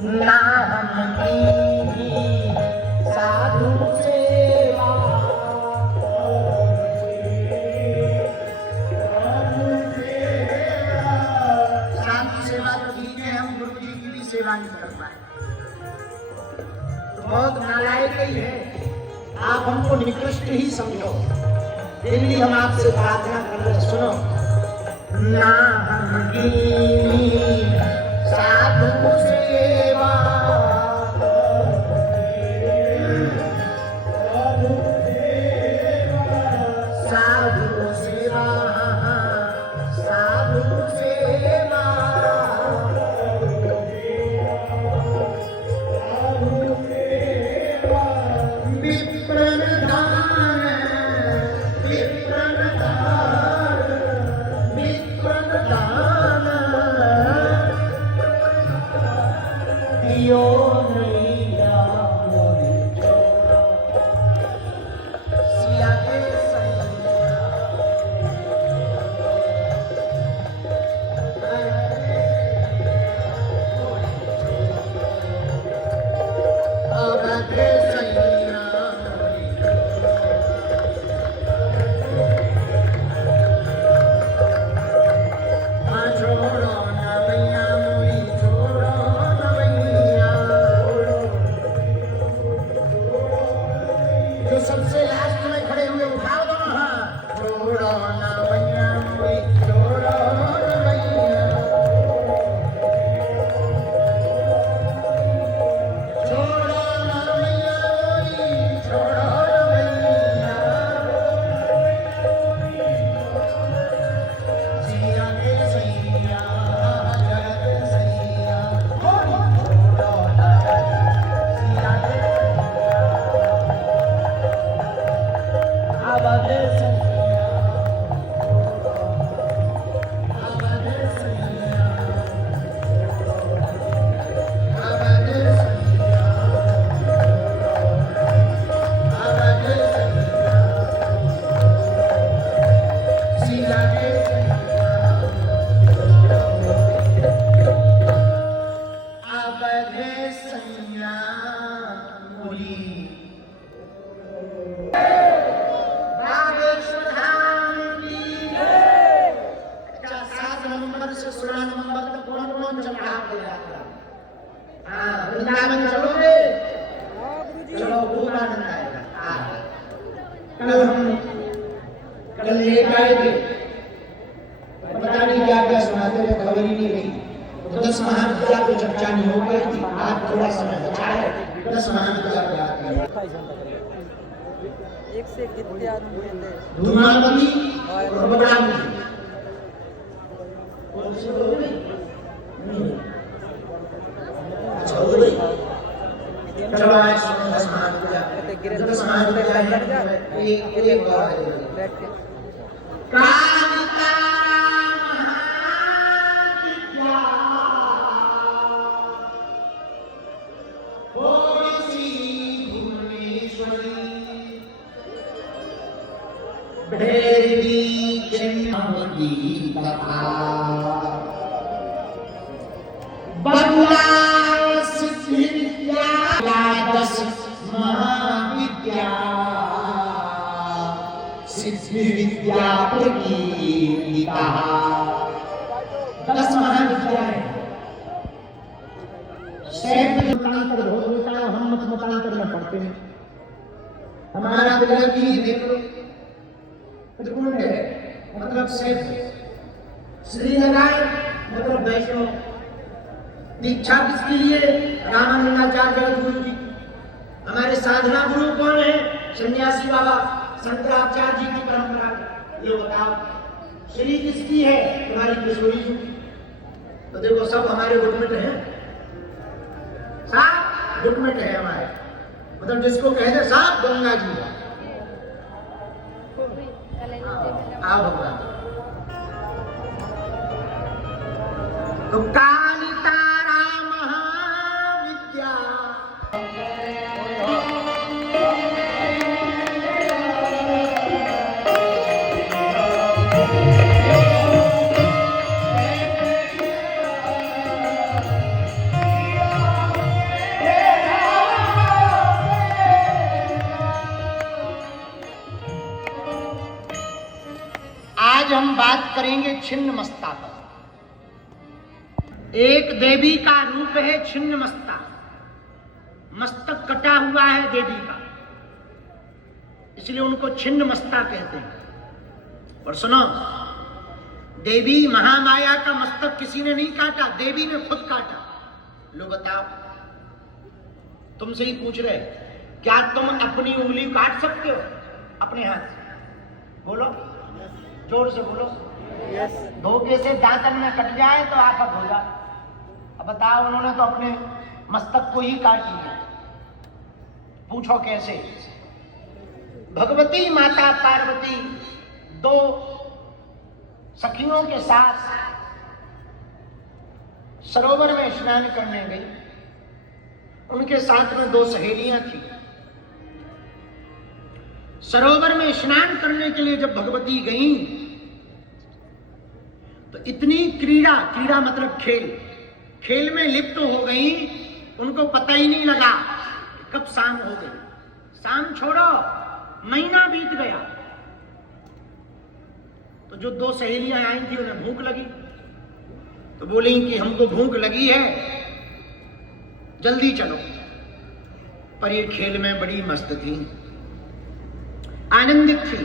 नाम की साधु सेवा। साधु सेवा तो ठीक है, हम गुरु जी की भी सेवा नहीं कर पाए तो बहुत नालायक ही है। आप हमको निकृष्ट ही समझो, फिर भी हम आपसे प्रार्थना कर रहे, सुनो। नाम की साधु सेवा, साधु सेवा, साधु सेवा, विप्रन दान, विप्रन दान, विप्रन दान, दियो नहीं राम सिया के सैया। अब के सैया छोड़ो ना भैया मोरी, छोड़ो ना भैया। जो सबसे लास्ट में खड़े हुए उठाओ दोनों हाथ, छोड़ो ना भैया मोरी, छोड़ो ना भैया, छोड़ो ना भैया मोरी, छोड़ो ना भैया। सिया के सैया, जग सैया, छोड़ो ना सिया के आवाज़ सैया, आवाज़ सैया, आवाज़ सैया, आवाज़ सैया, सिया के सैया, आवाज़ सैया मोरी। नागेश्वर धाम की जय। अच्छा, 7 नवंबर से 16 नवंबर तक कौन कौन चल रहा है यात्रा? हाँ, वृंदावन चलोगे? चलो, खूब आनंद आएगा। कल लेट आए थे, पता नहीं क्या क्या सुनाते थे, खबर ही नहीं रही। 10 महाविद्या को चर्चा नहीं हो गई थी, आज थोड़ा समय बचा है, 10 महाविद्या को याद करें। एक से विद्या धूमावती और बदावती। कौन सी हो गई? अच्छा, हो गई। चलो आज 10 महाविद्या, 10 महाविद्या एक बार कालिका महाविद्या, ओसी भुवनेश्वरी, भैरवी चिन्मयी तथा बंगला सिद्धि विद्या, 10 महाविद्या, सिद्धि विद्या प्रकीर्तिता। 10 महाविद्याएं। मतांतर बहुत होता है, हम मतांतर में पढ़ते हैं। हमारा तिलक ही देखो, त्रिपुण है मतलब सिर्फ श्रीनारायण मतलब वैष्णव। दीक्षा किसके लिए? रामानंदाचार्य जगत गुरु जी। हमारे साधना गुरु कौन है? सन्यासी बाबा शंकराचार्य जी की परंपरा। ये बताओ, श्री किसकी है? तुम्हारी किशोरी जी। तो देखो सब हमारे डॉक्यूमेंट हैं, सब डॉक्यूमेंट है हमारे, मतलब जिसको कहते साहब गंगा जी है। आओ भगवान। तो काली तारा महाविद्या, करेंगे छिन्न मस्ता पर। एक देवी का रूप है छिन्न मस्ता, मस्तक कटा हुआ है देवी का, इसलिए उनको छिन्न मस्ता कहते हैं। और सुनो, देवी महामाया का मस्तक किसी ने नहीं काटा, देवी ने खुद काटा। लो बताओ, तुमसे ही पूछ रहे, क्या तुम अपनी उंगली काट सकते हो अपने हाथ से? बोलो, जोर से बोलो। यस। धोखे से दांतन में कट जाए तो आफत हो जाए। अब बताओ, उन्होंने तो अपने मस्तक को ही काट लिया। पूछो कैसे? भगवती माता पार्वती दो सखियों के साथ सरोवर में स्नान करने गई। उनके साथ में दो सहेलियां थी। सरोवर में स्नान करने के लिए जब भगवती गई तो इतनी क्रीड़ा, क्रीड़ा मतलब खेल, खेल में लिप्त हो गई, उनको पता ही नहीं लगा कब शाम हो गई। शाम छोड़ो, महीना बीत गया। तो जो दो सहेलियां आई थी उन्हें भूख लगी, तो बोली कि हमको भूख लगी है, जल्दी चलो। पर ये खेल में बड़ी मस्त थी, आनंदित थी।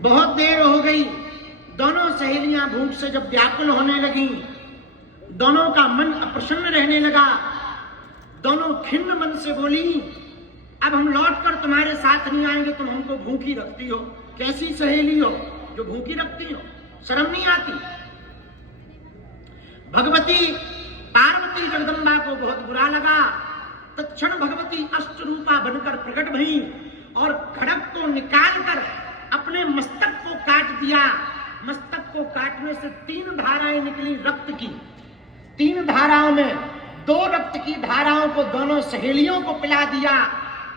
बहुत देर हो गई, दोनों सहेलियां भूख से जब व्याकुल होने लगी, दोनों का मन अप्रसन्न रहने लगा। दोनों खिन्न मन से बोली, अब हम लौटकर तुम्हारे साथ नहीं आएंगे, तुम हमको भूखी रखती हो। कैसी सहेली हो जो भूखी रखती हो? शर्म नहीं आती? भगवती पार्वती जगदम्बा को बहुत बुरा लगा। तत्क्षण भगवती अष्टरूपा बनकर प्रकट भई और खड्ग को निकालकर अपने मस्तक को काट दिया। मस्तक को काटने से 3 धाराएं निकली रक्त की। 3 धाराओं में 2 रक्त की धाराओं को दोनों सहेलियों को पिला दिया,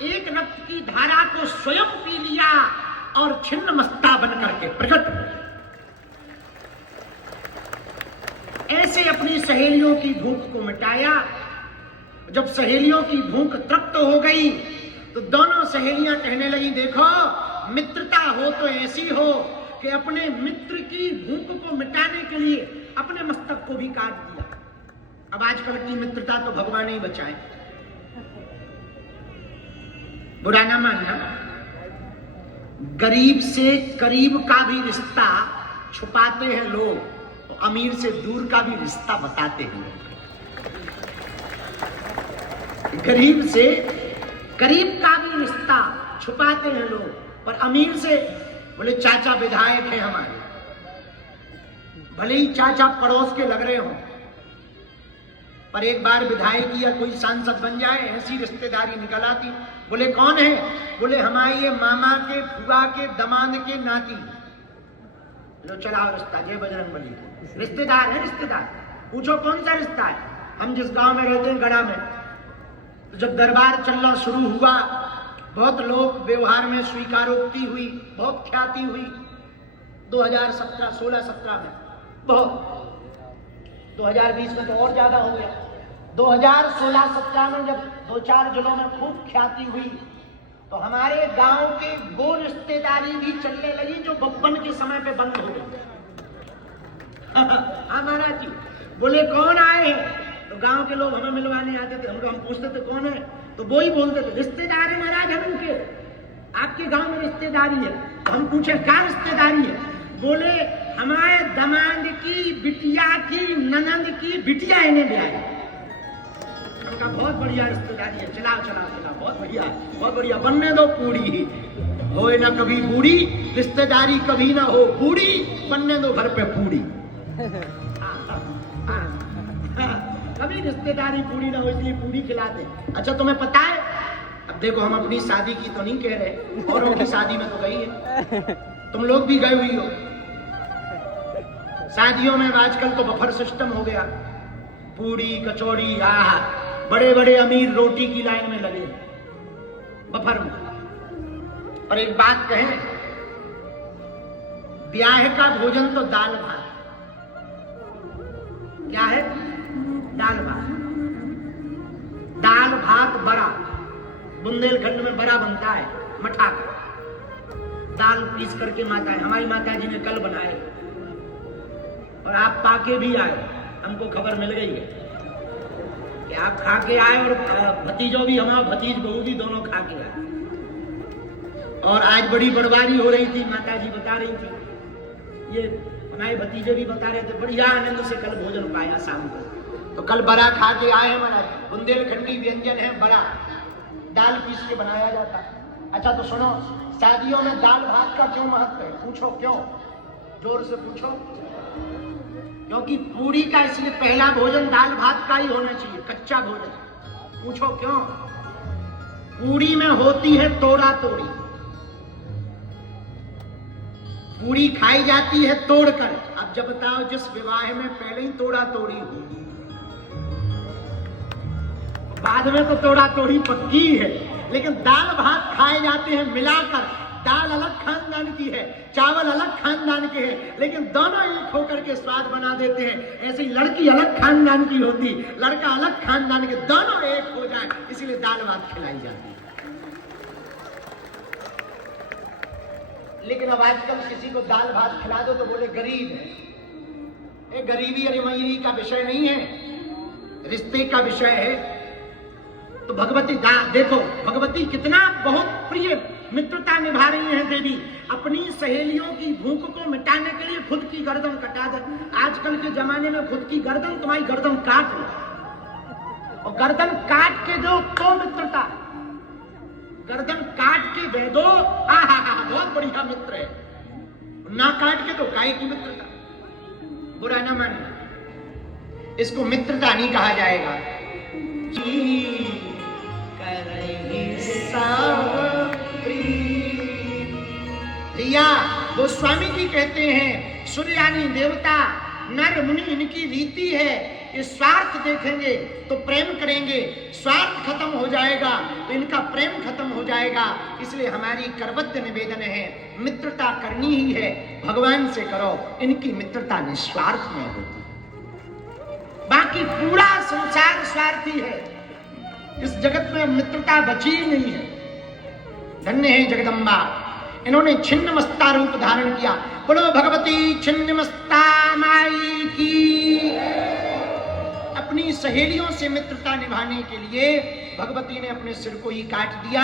1 रक्त की धारा को स्वयं पी लिया और छिन्न मस्ता बनकर के प्रकट हुई। ऐसे अपनी सहेलियों की भूख को मिटाया। जब सहेलियों की भूख तृप्त हो गई तो दोनों सहेलियां कहने लगी, देखो मित्रता हो तो ऐसी हो कि अपने मित्र की भूख को मिटाने के लिए अपने मस्तक को भी काट दिया। अब आजकल की मित्रता तो भगवान ही बचाए, बुरा ना मानना। गरीब से करीब का भी रिश्ता छुपाते हैं लोग, अमीर से दूर का भी रिश्ता बताते हैं लोग। गरीब से करीब का भी रिश्ता छुपाते हैं लोग, पर अमीर से बोले चाचा विधायक है हमारे, भले ही चाचा पड़ोस के लग रहे हो, पर एक बार विधायक या कोई सांसद बन जाए, ऐसी रिश्तेदारी निकल आती। बोले कौन है? बोले हमारे ये मामा के, फुआ के, दमाद के नाती। लो चलाओ रिश्ता, जय बजरंग बली। रिश्तेदार है, रिश्तेदार। पूछो कौन सा रिश्ता है? हम जिस गांव में रहते हैं, गढ़ा में, तो जब दरबार चलना शुरू हुआ, बहुत लोग व्यवहार में स्वीकारोक्ति हुई, बहुत ख्याति हुई। 2017, 16, 17 में बहुत, 2020 में तो और ज्यादा हो गया। 2016-17 में जब 2-4 जिलों में खूब ख्याति हुई तो हमारे गांव की वो रिश्तेदारी भी चलने लगी जो बब्बन के समय पे बंद हो गई। हमारा जी बोले कौन आए हैं, तो गांव के लोग हमें मिलवाने आते थे, हम पूछते थे कौन है, तो वो ही बोलते थे रिश्तेदार है महाराज हम उनके, आपके गांव में रिश्तेदारी है। हम पूछे क्या रिश्तेदारी है? बोले हमारे दमाद की बिटिया की ननद की बिटिया इन्हें भी आई। उनका बहुत बढ़िया रिश्तेदारी है, चलाओ चलाओ चलाओ, बहुत बढ़िया, बहुत बढ़िया, बनने दो पूरी, होए ना कभी बूढ़ी, रिश्तेदारी कभी ना हो पूरी, बनने दो घर पे पूरी। कभी रिश्तेदारी पूरी ना हो इसलिए पूरी खिलाते। अच्छा तुम्हें पता है, अब देखो हम अपनी शादी की तो नहीं कह रहे, औरों की शादी में तो गई है, तुम लोग भी गए हुई हो। शादियों में आजकल तो बफर सिस्टम हो गया, पूड़ी कचौड़ी, आहा, बड़े बड़े अमीर रोटी की लाइन में लगे बफर में। पर एक बात कहें, ब्याह का भोजन तो दाल भात। क्या है? दाल भात। दाल भात बड़ा, बुंदेलखंड में बड़ा बनता है, मठा का दाल पीस करके माता है, हमारी माता जी ने कल बनाए, और आप पाके भी आए, हमको खबर मिल गई है कि आप खा के आए और भतीजों भी, हमारा भतीज बहू भी दोनों खा के आए। और आज बड़ी बड़वारी हो रही थी, माता जी बता रही थी, ये हमारे भतीजे भी बता रहे थे, बढ़िया आनंद से कल भोजन पाया शाम को। तो कल बड़ा खा के आए हैं महाराज। बुंदेलखंडी व्यंजन है बड़ा, दाल पीस के बनाया जाता है। अच्छा तो सुनो, शादियों में दाल भात का क्यों महत्व है? पूछो क्यों, जोर से पूछो। क्योंकि पूरी का इसलिए पहला भोजन दाल भात का ही होना चाहिए, कच्चा भोजन। पूछो क्यों? पूरी में होती है तोड़ा तोड़ी, पूरी खाई जाती है तोड़कर। अब जब बताओ, जिस विवाह में पहले ही तोड़ा तोड़ी होगी, बाद में तो तोड़ा तोड़ी पक्की है, लेकिन दाल भात खाए जाते हैं मिलाकर। दाल अलग खानदान की है, चावल अलग खानदान के हैं, लेकिन दोनों एक होकर के स्वाद बना देते हैं। ऐसे ही लड़की अलग खानदान की होती, लड़का अलग खानदान के, दोनों एक हो जाए, इसीलिए दाल भात खिलाई जाती है। लेकिन अब आजकल किसी को दाल भात खिला दो तो बोले गरीब है। ये गरीबी और अमीरी का विषय नहीं है, रिश्ते का विषय है। तो भगवती देखो, भगवती कितना बहुत प्रिय मित्रता निभा रही हैं देवी। अपनी सहेलियों की भूख को मिटाने के लिए खुद की गर्दन कटा दे। आजकल के जमाने में खुद की गर्दन, तुम्हारी गर्दन काट लो, और गर्दन काट के दो तो मित्रता, गर्दन काट के दे दो, बहुत बढ़िया मित्र है। ना काट के तो काय की मित्रता, बुरा ना मानना, इसको मित्रता नहीं कहा जाएगा। रिया गोस्वामी जी कहते हैं, सूर्यानी देवता नर मुनि इनकी रीति है, ये स्वार्थ देखेंगे तो प्रेम करेंगे, स्वार्थ खत्म हो जाएगा तो इनका प्रेम खत्म हो जाएगा। इसलिए हमारी करबद्ध निवेदन है, मित्रता करनी ही है, भगवान से करो। इनकी मित्रता निस्वार्थ में होती, बाकी पूरा संसार स्वार्थी है। इस जगत में मित्रता बची ही नहीं है। धन्य है जगदम्बा, इन्होंने छिन्नमस्ता रूप धारण किया। बोलो भगवती छिन्नमस्ता माई की। अपनी सहेलियों से मित्रता निभाने के लिए भगवती ने अपने सिर को ही काट दिया,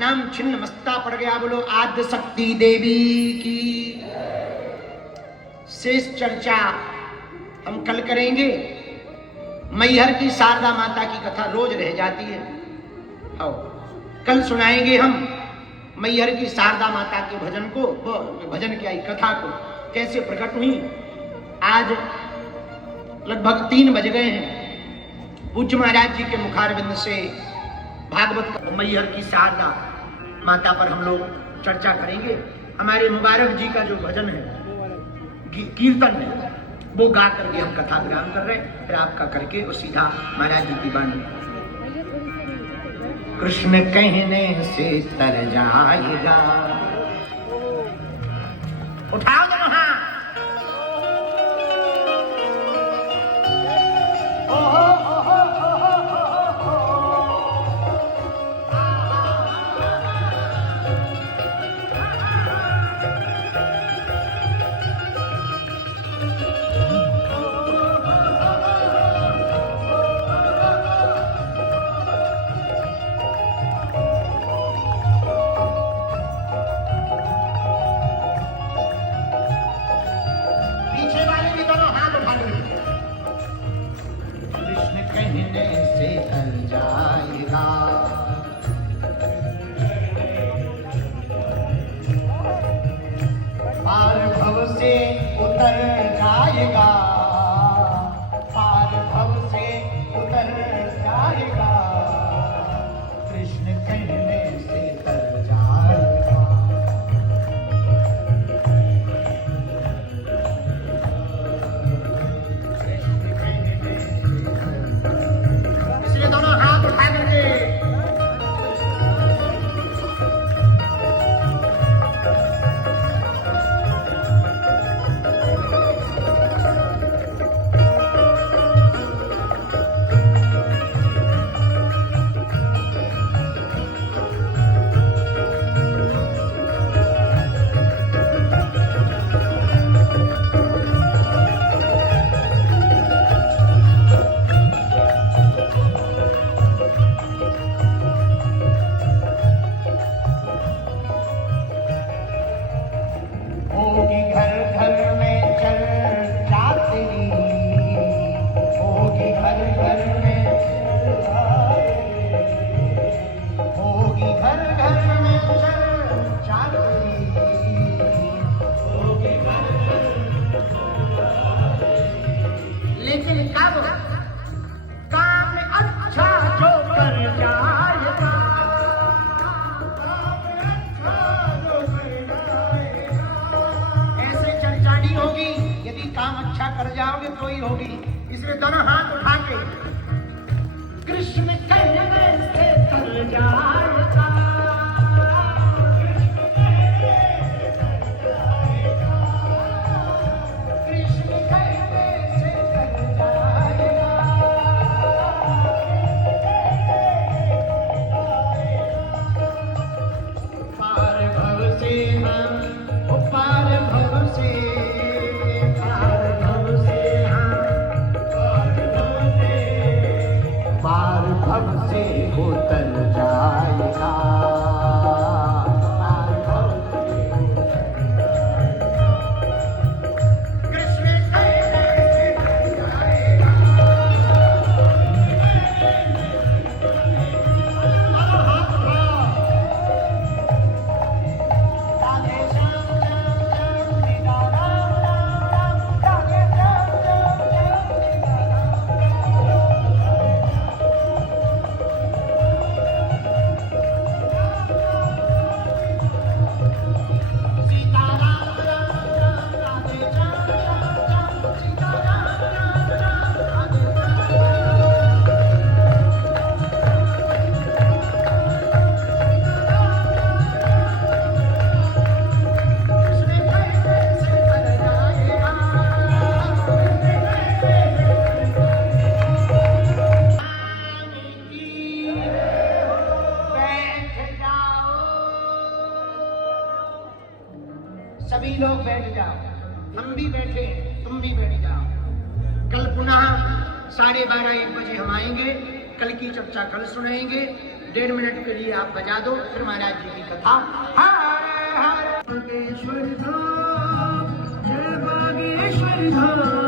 नाम छिन्नमस्ता पड़ गया। बोलो आद्य शक्ति देवी की। शेष चर्चा हम कल करेंगे। मैहर की शारदा माता की कथा रोज रह जाती है, आओ कल सुनाएंगे हम मैहर की शारदा माता के भजन को, भजन की आई कथा को, कैसे प्रकट हुई। आज लगभग 3 बज गए हैं। पूज्य महाराज जी के मुखारविंद से भागवत मैहर की शारदा माता पर हम लोग चर्चा करेंगे। हमारे मुबारक जी का जो भजन है, कीर्तन है, वो गा करके हम कथा विराम कर रहे हैं। फिर आपका करके और सीधा महाराज जी की वाणी। कृष्ण कहने से तर जाएगा, उठाओ दोनों हाथ। घर में होगी, घर घर में चर्चा तेरी, होगी घर घर। लेकिन कब काम अच्छा जो कर जाएगा, ऐसे चर्चा नहीं होगी। यदि काम अच्छा कर जाओगे तो ही होगी। इसलिए दोनों हाथ उठा के कृष्ण कहने से कर जाएगा, कृष्ण कहने से कर जाएगा। पार भव से हम, ओ पार भव से, पार भव से हम, पार भव से होतल जाएगा, पार भव से कृष्ण कहने से कर जाएगा। राधे श्याम श्याम श्याम सीता राम राम राम, राधे श्याम श्याम श्याम सीता राम राम राम, राधे श्याम श्याम श्याम सीता राम राम राम, राधे कृष्ण कहने से कर जाएगा। बैठ जाओ, सभी लोग बैठ जाओ, हम भी बैठे, तुम भी बैठ जाओ। कल पुनः 12:30-1 बजे हम आएंगे। कल की चर्चा कल सुनाएंगे। 1.5 मिनट के लिए आप बजा दो, फिर महाराज जी की कथा। हर हर बागेश्वर धाम, जय बागेश्वर धाम।